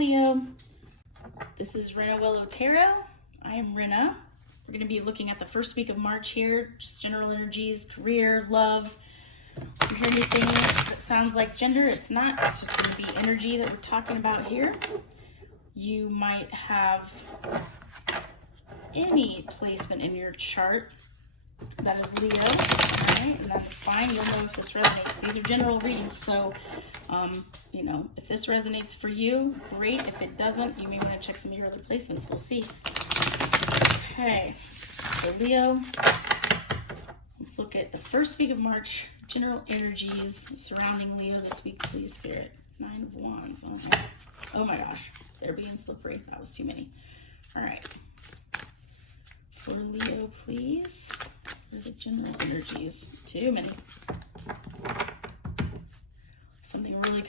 Leo. This is Renna Tarot. I am Renna. We're going to be looking at the first week of March here, just general energies, career, love. If you hear anything that sounds like gender, it's not. It's just going to be energy that we're talking about here. You might have any placement in your chart that is Leo, all right, and that is fine. You'll know if this resonates. These are general readings, so, you know, if this resonates for you, great. If it doesn't, you may want to check some of your other placements. We'll see. Okay, so Leo, let's look at the first week of March, general energies surrounding Leo this week, please, Spirit. 9 of Wands. Okay. Oh my gosh, they're being slippery. That was too many. All right. For Leo, please. For the general energies. Too many. If something really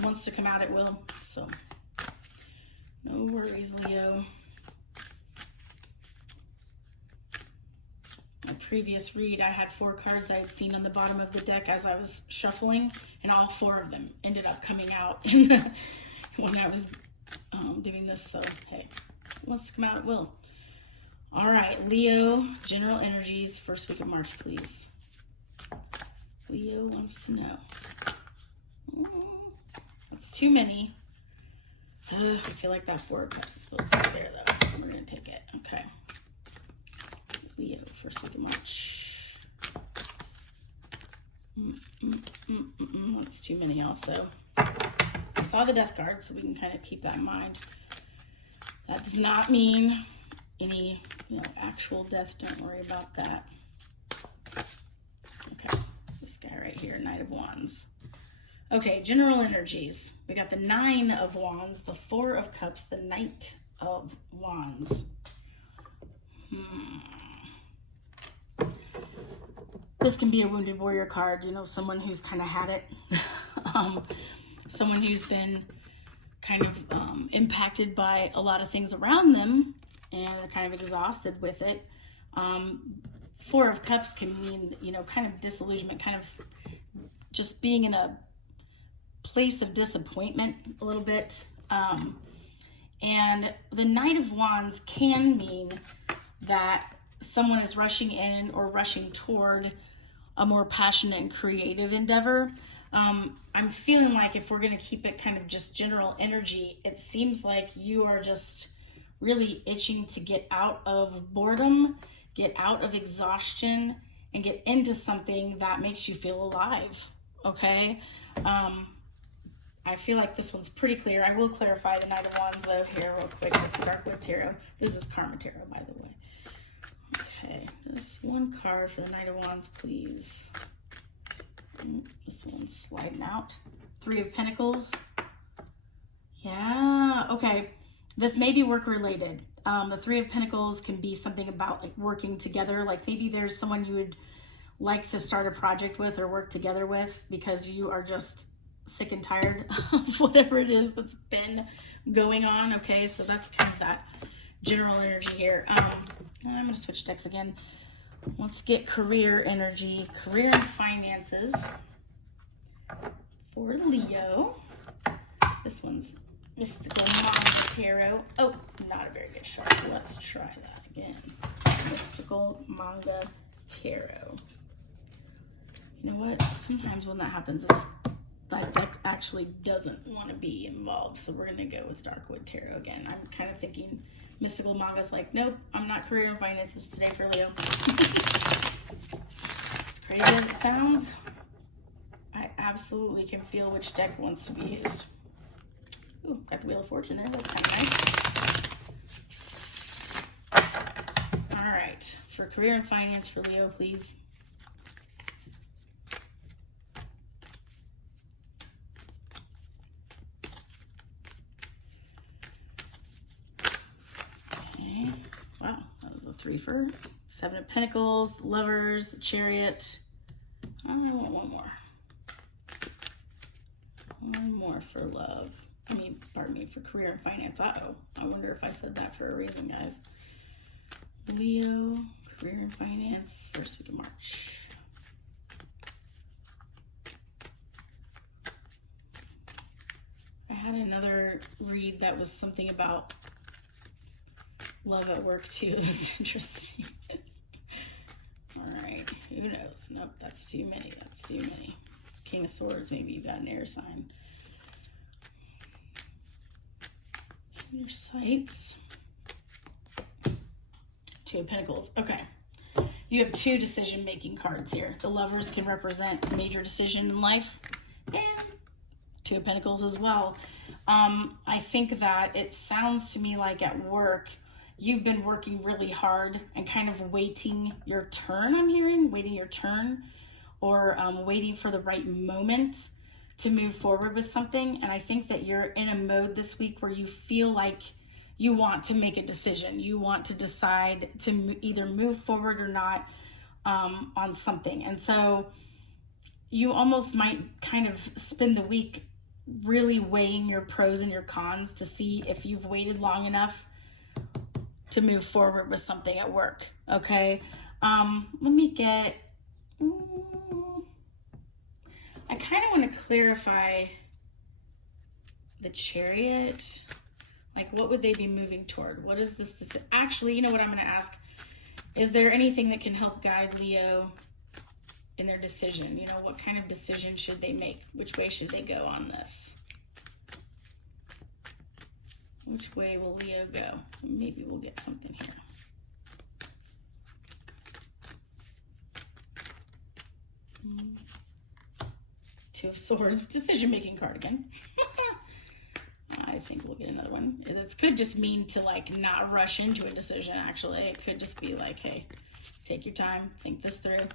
wants to come out, it will. So, no worries, Leo. My previous read, I had 4 cards I had seen on the bottom of the deck as I was shuffling, and all 4 of them ended up coming out in the, when I was doing this. So, hey, if it wants to come out, it will. All right, Leo, general energies, first week of March, please. Leo wants to know. That's too many. I feel like that 4 of Cups is supposed to be there, though. We're going to take it. Okay. Leo, first week of March. That's too many also. I saw the Death card, so we can kind of keep that in mind. That does not mean any, you know, actual death. Don't worry about that. Okay, this guy right here, Knight of Wands. Okay, general energies. We got the 9 of Wands, the 4 of Cups, the Knight of Wands. This can be a wounded warrior card, you know, someone who's kind of had it. Someone who's been kind of impacted by a lot of things around them, and they're kind of exhausted with it. 4 of Cups can mean, you know, kind of disillusionment, kind of just being in a place of disappointment a little bit. And the Knight of Wands can mean that someone is rushing in or rushing toward a more passionate and creative endeavor. I'm feeling like if we're going to keep it kind of just general energy, it seems like you are just really itching to get out of boredom, get out of exhaustion, and get into something that makes you feel alive, okay? I feel like this one's pretty clear. I will clarify the Knight of Wands, though, here real quick with the Darkwood Tarot. This is Karma Tarot, by the way. Okay, just 1 card for the Knight of Wands, please. This one's sliding out. 3 of Pentacles. Yeah, okay. This may be work related. The 3 of Pentacles can be something about like working together. Like maybe there's someone you would like to start a project with or work together with because you are just sick and tired of whatever it is that's been going on. Okay, so that's kind of that general energy here. I'm going to switch decks again. Let's get career energy, career and finances for Leo. This one's Mystical Manga Tarot. Oh, not a very good shot. Let's try that again. Mystical Manga Tarot. You know what? Sometimes when that happens, that deck actually doesn't want to be involved. So we're going to go with Darkwood Tarot again. I'm kind of thinking Mystical Manga's like, nope, I'm not career and finances today for Leo. As crazy as it sounds, I absolutely can feel which deck wants to be used. Ooh, got the Wheel of Fortune there. That's kind of nice. All right, for career and finance for Leo, please. Okay, wow, that was a 3 for 7 of Pentacles, the Lovers, the Chariot. I want 1 more. 1 more for love. Pardon me, for career and finance. Uh-oh. I wonder if I said that for a reason, guys. Leo, career and finance, first week of March. I had another read that was something about love at work too. That's interesting. All right, who knows? Nope, that's too many. That's too many. King of Swords, maybe you got an air sign. Your sights. Two of Pentacles. Okay. You have two decision-making cards here. The Lovers can represent a major decision in life, and Two of Pentacles as well. I think that it sounds to me like at work, you've been working really hard and kind of waiting your turn, I'm hearing, waiting your turn, or waiting for the right moment to move forward with something. And I think that you're in a mode this week where you feel like you want to make a decision. You want to decide to either move forward or not on something. And so you almost might kind of spend the week really weighing your pros and your cons to see if you've waited long enough to move forward with something at work. Okay. Let me get, I kind of want to clarify the Chariot. Like, what would they be moving toward? What is this? Actually, you know what I'm going to ask? Is there anything that can help guide Leo in their decision? You know, what kind of decision should they make? Which way should they go on this? Which way will Leo go? Maybe we'll get something here. Two of Swords, decision-making card again. I think we'll get another one. This could just mean to like not rush into a decision, actually. It could just be like, hey, take your time, think this through.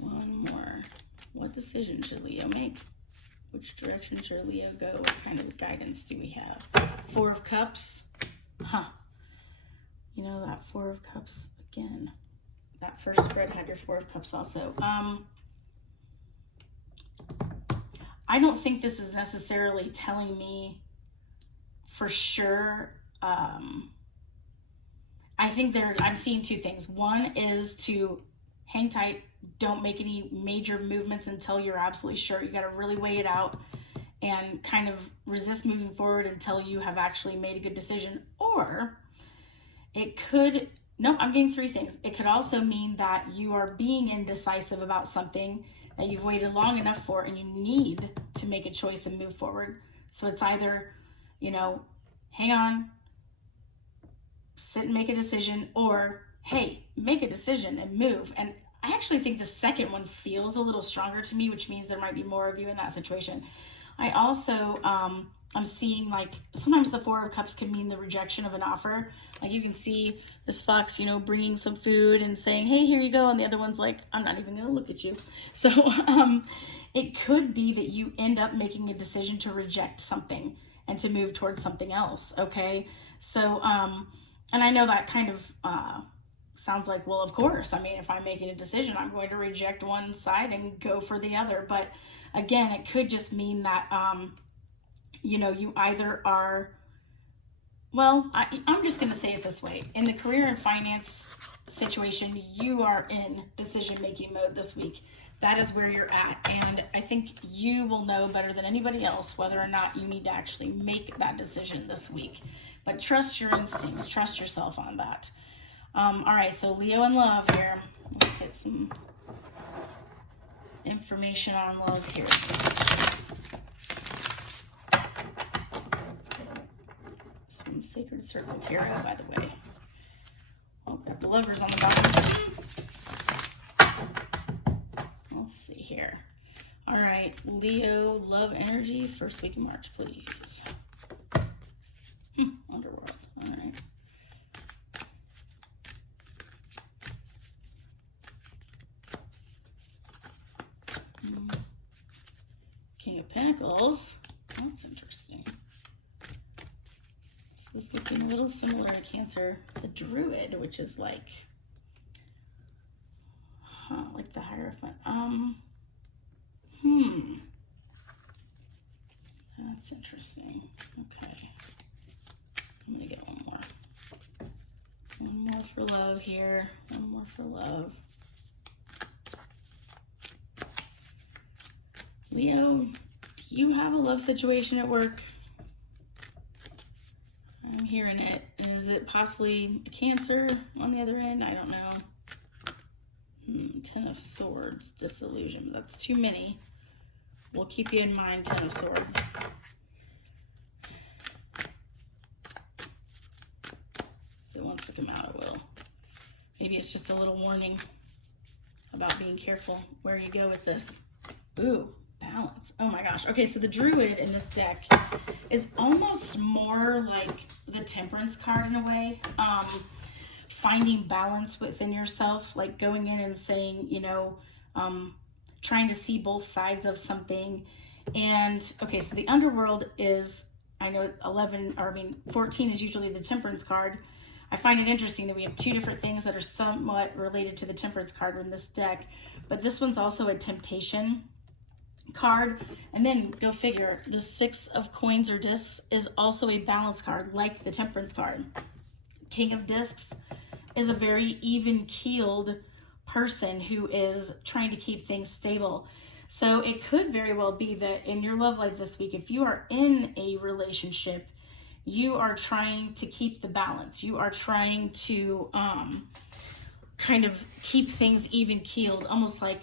One more. What decision should Leo make? Which direction should Leo go? What kind of guidance do we have? Four of Cups. Huh. You know, that Four of Cups, again. That first spread had your Four of Cups also. I don't think this is necessarily telling me for sure. I think I'm seeing two things. One is to hang tight. Don't make any major movements until you're absolutely sure. You got to really weigh it out and kind of resist moving forward until you have actually made a good decision. Or it could, no, I'm getting three things. It could also mean that you are being indecisive about something that you've waited long enough for and you need to make a choice and move forward. So it's either, you know, hang on, sit and make a decision, or hey, make a decision and move. And I actually think the second one feels a little stronger to me, which means there might be more of you in that situation. I also, I'm seeing like sometimes the Four of Cups can mean the rejection of an offer. Like you can see this fox, you know, bringing some food and saying, hey, here you go. And the other one's like, I'm not even going to look at you. So it could be that you end up making a decision to reject something and to move towards something else. Okay. So, and I know that kind of sounds like, well, of course, I mean, if I'm making a decision, I'm going to reject one side and go for the other. But again, it could just mean that, you know, you either are, well, I'm just going to say it this way. In the career and finance situation, you are in decision-making mode this week. That is where you're at. And I think you will know better than anybody else whether or not you need to actually make that decision this week. But trust your instincts. Trust yourself on that. All right, so Leo and love here. Let's get some information on love here. This one's Sacred Circle Tarot, by the way. Oh, got the Lovers on the bottom. Let's see here. All right, Leo, love energy, first week of March, please. Underworld, all right. King of Pentacles. That's interesting. This is looking a little similar to Cancer. The Druid, which is like, like the Hierophant. That's interesting. Okay. I'm gonna get one more. One more for love here. One more for love. Leo, you have a love situation at work. I'm hearing it. Is it possibly a Cancer on the other end? I don't know. Ten of Swords, disillusionment. That's too many. We'll keep you in mind, Ten of Swords. If it wants to come out, it will. Maybe it's just a little warning about being careful where you go with this. Ooh, balance. Oh my gosh. Okay, so the Druid in this deck is almost more like the Temperance card in a way. Finding balance within yourself, like going in and saying, you know, trying to see both sides of something. And okay, so the underworld is, I know 14 is usually the Temperance card. I find it interesting that we have two different things that are somewhat related to the Temperance card in this deck, but this one's also a temptation card. And then go figure, the Six of Coins or Discs is also a balance card like the Temperance card. King of Discs is a very even-keeled person who is trying to keep things stable. So it could very well be that in your love life this week, if you are in a relationship, you are trying to keep the balance. You are trying to kind of keep things even-keeled, almost like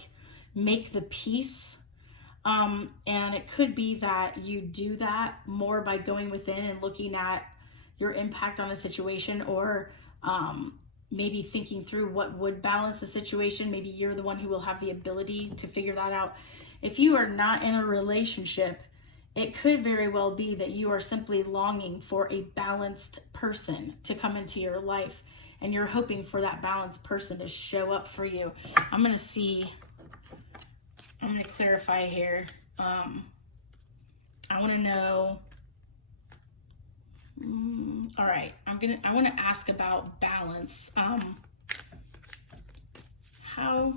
make the peace. And it could be that you do that more by going within and looking at your impact on a situation, or maybe thinking through what would balance the situation. Maybe you're the one who will have the ability to figure that out. If you are not in a relationship, it could very well be that you are simply longing for a balanced person to come into your life, and you're hoping for that balanced person to show up for you. I'm going to clarify here. I want to know. All right, I want to ask about balance. How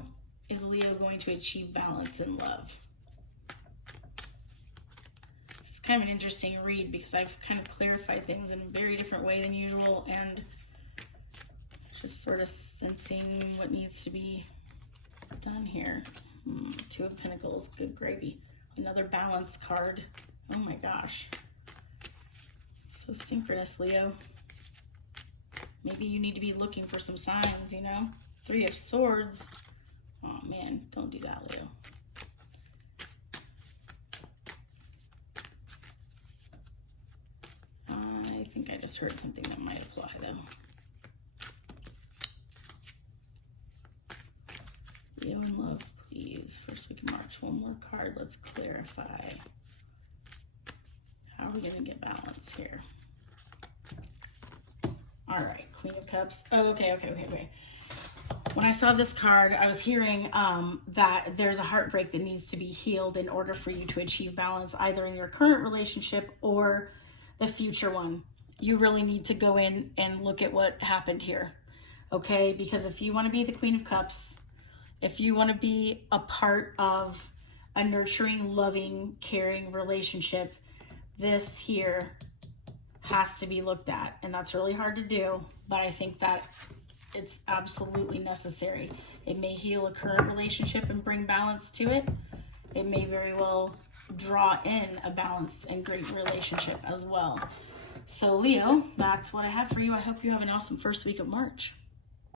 is Leo going to achieve balance in love? This is kind of an interesting read because I've kind of clarified things in a very different way than usual, and just sort of sensing what needs to be done here. Two of Pentacles, good gravy. Another balance card. Oh my gosh. So synchronous, Leo. Maybe you need to be looking for some signs, you know? Three of Swords. Oh man, don't do that, Leo. I think I just heard something that might apply though. Leo in love, please. First week of March. One more card. Let's clarify. How are we going to get balance here? All right, Queen of Cups. Oh, okay. When I saw this card, I was hearing that there's a heartbreak that needs to be healed in order for you to achieve balance, either in your current relationship or the future one. You really need to go in and look at what happened here, okay? Because if you want to be the Queen of Cups, if you want to be a part of a nurturing, loving, caring relationship, this here has to be looked at. And that's really hard to do, but I think that it's absolutely necessary. It may heal a current relationship and bring balance to it. It may very well draw in a balanced and great relationship as well. So Leo, that's what I have for you. I hope you have an awesome first week of March.